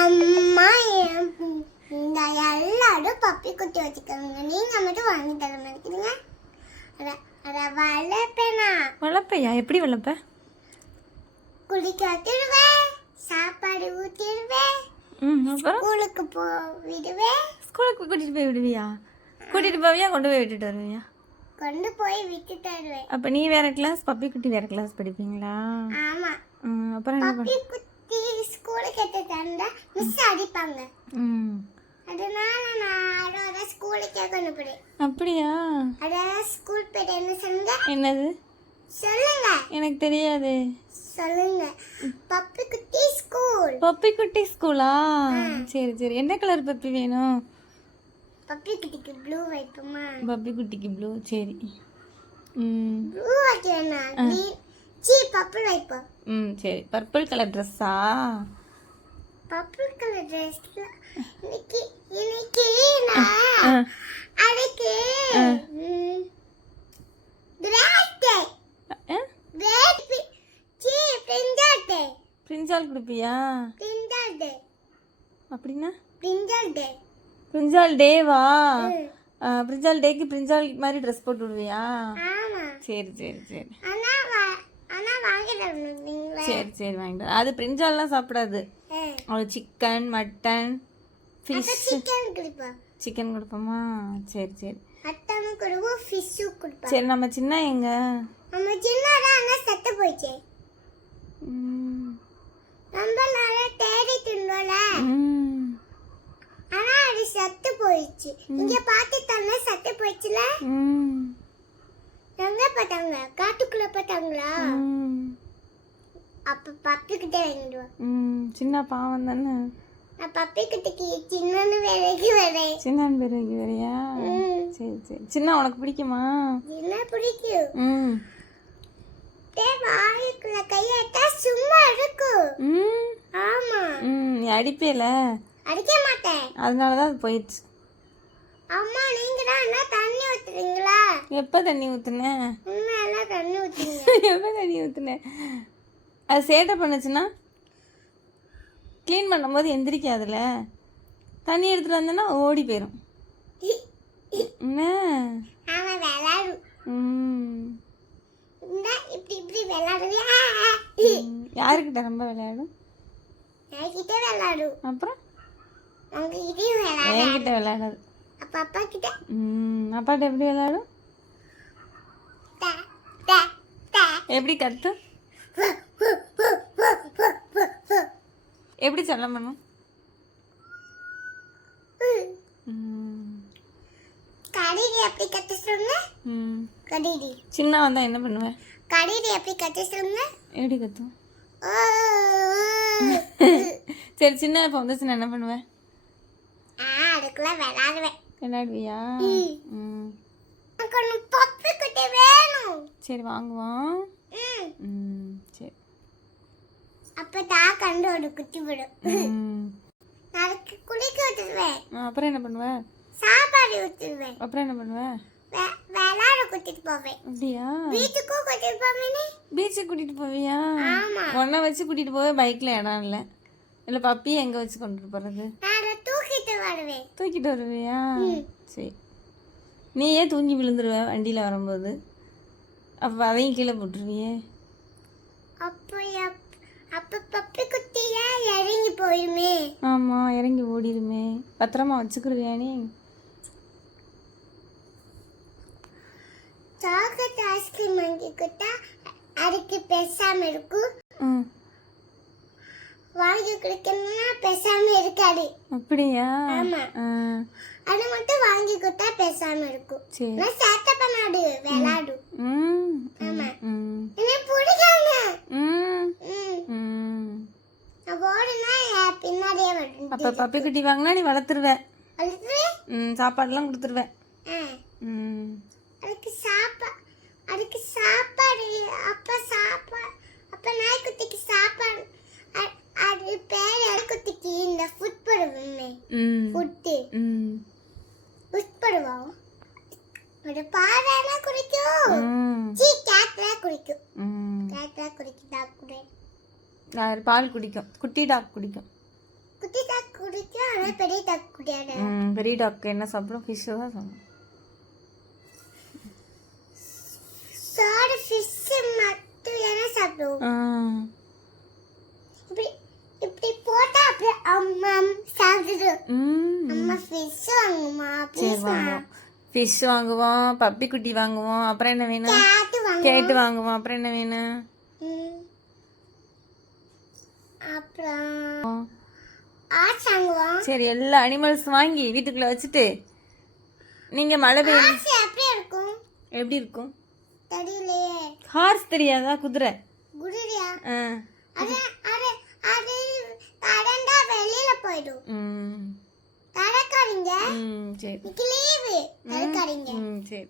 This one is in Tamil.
அம்மா இந்த எல்லாரும் பப்பி குட்டி வச்சுக்கோங்க. நீங்க மட்டும் வாங்கி தர மாட்டேங்கிறீங்க. அதை வளர்ப்பேனா? வளர்ப்பையா? எப்படி வளர்ப்ப? குளிக்க வச்சிடுவேன், சாப்பாடு ஊற்றிடுவேன், அப்புறம் ஸ்கூலுக்கு விடுவேன். ஸ்கூலுக்கு கூட்டிட்டு போய் விடுவியா? கூட்டிட்டு போவியா கொண்டு போய் விட்டுட்டு வருவியா? கொண்டு போய் விட்டுட்டு வருவேன். அப்போ நீ வேற கிளாஸ், பப்பி குட்டி வேற கிளாஸ் படிப்பீங்களா? ஆமா. அப்புறம் என்ன பப்பி குட்டி ஸ்கூலுக்கு எடுத்து தந்தா மிஸ் அடிப்பாங்க. அதனால நான் அதோட ஸ்கூலுக்கே கொண்டு போறேன். அப்படியா? அதான் ஸ்கூல் பேர் என்ன சொல்லுங்க? என்னது சொல்லுங்க. எனக்கு தெரியாது. சொல்லுங்க. பப்பி குட்டி ஸ்கூல். பப்பி குட்டி ஸ்கூலா? சரி சரி. என்ன கலர் பப்பி வேணும்? பப்பி குட்டிக்கு ப்ளூ வைப்போமா? பப்பி குட்டிக்கு ப்ளூ. சரி. ப்ளூ வைக்கணும். கிரீன் பர்பிள் வைப்போம். சரி. பர்பிள் கலர் ட்ரெஸ்ஸா? பர்பிள் கலர் ட்ரெஸ்ல இன்னைக்கு நான் அதுக்கு பிரிஞ்சால் கொடுப்பியா? அப்படின்னா பிரிஞ்சால் டேவா? பிரிஞ்சால் டேக்கு பிரிஞ்சால் மாதிரி ட்ரெஸ் போட்டு விடுவியா? சரி சரி சரி சரி சரி வாங்கிட்டு. அது பிரிஞ்சால்லாம் சாப்பிடாது. அது சிக்கன், மட்டன், ஃபிஷ். சிக்கன் கொடுப்போமா? சரி சரி சரி. நம்ம சின்ன எங்க? செத்து போயிடுச்சு. ரொம்ப நாளா தேடி தின்னோல. ஆனா அது செத்து போயிடுச்சு. இங்க பாத்து தானே செத்து போயிடுச்சுல. எங்க பார்த்தாங்க? காட்டுக்குள்ள பார்த்தாங்களா? அப்ப பப்பி கிட்ட வாங்கிடுவோம். சின்ன பாவம் தானே. நான் பப்பி கிட்டக்கு சின்னன்னு வேலைக்கு வரேன். சின்னான் வேலைக்கு வரையா? சரி சரி. சின்ன உனக்கு பிடிக்குமா? என்ன பிடிக்கும்? வாய்க்குள்ள கையட்டா சும்மா இருக்கும். ஆமா. நீ அடிப்பேல? அடிக்க மாட்டேன். அதனாலதான் அது போயிடுச்சு. அம்மா நீங்க தான் என்ன தண்ணி ஊத்துறீங்களா? எப்ப தண்ணி ஊத்துன? உண்மையில தண்ணி ஊத்துறீங்க. எப்ப தண்ணி ஊத்துன? அது சேட்டை பண்ணுச்சுன்னா க்ளீன் பண்ணும்போது எந்திரிக்காதுல. தண்ணி எடுத்துட்டு வந்தேன்னா ஓடி போயிடும். என்ன? ஆமா விளையாடும். இப்படி இப்படி விளையாடுவியா? யாருக்கிட்ட ரொம்ப விளையாடும்? என்கிட்ட விளையாடும். அப்புறம் உங்ககிட்டயும் விளையாடும். என்கிட்ட விளையாடாது. அப்ப அப்பா கிட்ட? அப்பாட்ட எப்படி விளையாடும்? எப்படி கத்தும்? எப்படி சொல்ல பண்ணும்? கடிடி எப்படி கத்து சொல்லுங்க? கடிடி. சின்ன வந்தா என்ன பண்ணுவேன்? கடிடி எப்படி கத்து சொல்லுங்க? எப்படி கத்தும்? சரி. சின்ன இப்போ வந்துச்சுன்னா என்ன பண்ணுவேன்? அதுக்குள்ள விளையாடுவேன். விளையாடுவியா? எனக்கு பப்பி குட்டி வேணும். சரி வாங்குவோம். சரி. அப்பதான் கண்டோட குட்டி விடும். நாளைக்கு குளிக்க வச்சிருவேன். அப்புறம் என்ன பண்ணுவேன்? சாப்பாடு ஊத்துவேன். அப்புறம் என்ன பண்ணுவேன்? விளையாட கூட்டிட்டு போவேன். அப்படியா? பீச்சுக்கும் கூட்டிட்டு போவேனே. பீச்சுக்கு கூட்டிட்டு போவியா? ஆமா. ஒன்றை வச்சு கூட்டிட்டு போவே. பைக்ல இடம் இல்லை. இல்லை பப்பி எங்க வச்சு கொண்டு போறது? நான் தூக்கிட்டு வருவேன். தூக்கிட்டு வருவியா? சரி. நீ ஏன் தூங்கி விழுந்துருவ வண்டியில் வரும்போது? அப்போ அதையும் கீழே போட்டுருவியே. அப்போ பப்பி குட்டியா இறங்கி போயுமே. ஆமாம், இறங்கி ஓடிடுமே. பத்திரமா வச்சுக்கிருவியா நீ? சாக்லேட் ஐஸ்கிரீம் வாங்கி கொடுத்தா அதுக்கு பேசாம இருக்கும். வாங்கி குடிக்கணும்னா பேசாம இருக்காது. அப்படியா? ஆமா. அது மட்டும் வாங்கி கொடுத்தா பேசாம இருக்கும். நான் சேட்டை பண்ணாடு விளையாடு. ஆமா. என்ன பிடிக்காங்க. ஓடுனா பின்னாடியே வரும். அப்ப பப்பி குட்டி வாங்கினா நீ வளர்த்துருவேன். சாப்பாடுலாம் கொடுத்துருவேன். அதுக்கு சாப்பாடு அப்ப நாய்க்குட்டிக்கு சாப்பாடு. அது பேர் நாய்க்குட்டிக்கு இந்த ஃபுட் போடுவோமே. ஃபுட் போடுவோம். ஒரு பாறைனா குடிக்கும். கேட்ல குடிக்கும். பால் குடிக்கும். குட்டி டாக் குடிக்கும். குட்டி டாக் குடிக்கும் ஆனா பெரிய டாக் குடிக்காது. பெரிய டாக் என்ன சாப்பிடும்? ஃபிஷ் தான் சாப்பிடும். சாரி ஃபிஷ் மட்டும் என்ன சாப்பிடும்? இப்படி இப்படி போட்டா அப்படியே அம்மா சாப்பிடும். அம்மா ஃபிஷ் வாங்குமா? சரி வாங்குவோம். ஃபிஷ் வாங்குவோம், பப்பி குட்டி வாங்குவோம். அப்புறம் என்ன வேணும்? கேட்டு வாங்குவோம். அப்புறம் என்ன வேணும்? அப்புறம் ஆட்ஸ் வாங்குவோம். சரி எல்லா அனிமல்ஸ் வாங்கி வீட்டுக்குள்ள வச்சுட்டு நீங்க மழை பெய்யும் ஆட்ஸ் எப்படி இருக்கும்? எப்படி இருக்கும்? தெரியலையே. ஹார்ஸ் தெரியாதா? குதிரை. குதிரையா? அது அது அது கடந்தா வெளியில போயிடும். தரக்காரங்க. சரி இன்னைக்கு லீவு. தரக்காரங்க. சரி.